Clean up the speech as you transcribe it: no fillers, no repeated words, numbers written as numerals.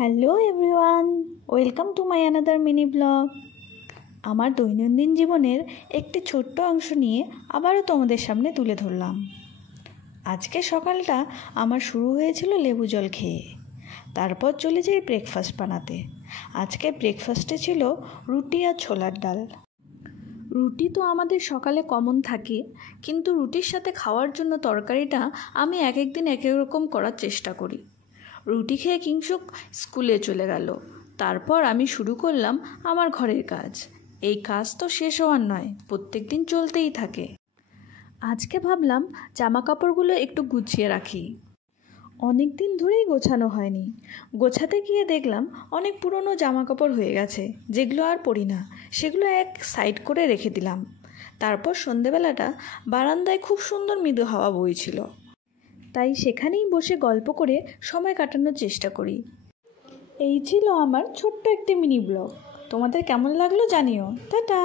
Hello everyone, welcome to my another mini blog. আমার দৈনন্দিন জীবনের একটি ছোট্ট অংশ নিয়ে আবারও তোমাদের সামনে তুলে ধরলাম। আজকে সকালটা আমার শুরু হয়েছিল লেবু জল খেয়ে, তারপর চলে যাই ব্রেকফাস্ট বানাতে। আজকে ব্রেকফাস্টে ছিল রুটি আর ছোলার ডাল। রুটি তো আমাদের সকালে কমন থাকে, কিন্তু রুটির সাথে খাওয়ার জন্য তরকারিটা আমি এক একদিন এক এক রকম করার চেষ্টা করি। রুটি খেয়ে কিংসুক স্কুলে চলে গেল। তারপর আমি শুরু করলাম আমার ঘরের কাজ। এই কাজ তো শেষ হওয়ার নয়, প্রত্যেক দিন চলতেই থাকে। আজকে ভাবলাম জামা কাপড়গুলো একটু গুছিয়ে রাখি, অনেক দিন ধরেই গোছানো হয়নি। গোছাতে গিয়ে দেখলাম অনেক পুরনো জামা কাপড় হয়ে গেছে, যেগুলো আর পরি না, সেগুলো এক সাইড করে রেখে দিলাম। তারপর সন্ধেবেলাটা বারান্দায় খুব সুন্দর মৃদু হাওয়া বইছিল, তাই সেখানেই বসে গল্প করে সময় কাটানোর চেষ্টা করি। এই ছিল আমার ছোট্ট একটি মিনি ব্লগ। তোমাদের কেমন লাগলো জানিও। টাটা।